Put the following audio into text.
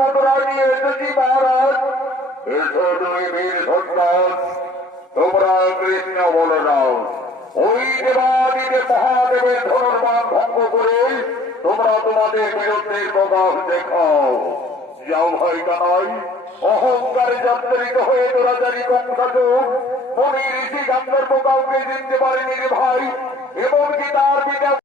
মুদ্রা নিয়ে এসেছি মহারাজ। এসো দুই বীর সন্তান, তোমরা কৃষ্ণ বলে নাও। ওই দেবাদিদেব মহাদেবের ধনুর্বাণ ভঙ্গ করে তোমরা তোমাদের বীরত্বের প্রকাশ দেখাও। যাও ভাই কানাই, অহংকারে জর্জরিত হয়ে তোরাচারী কংসাসুর মুনি ঋষি গান্ধর্ব কাউকে জিততে পারেনি রে ভাই। এমনকি তার পিতা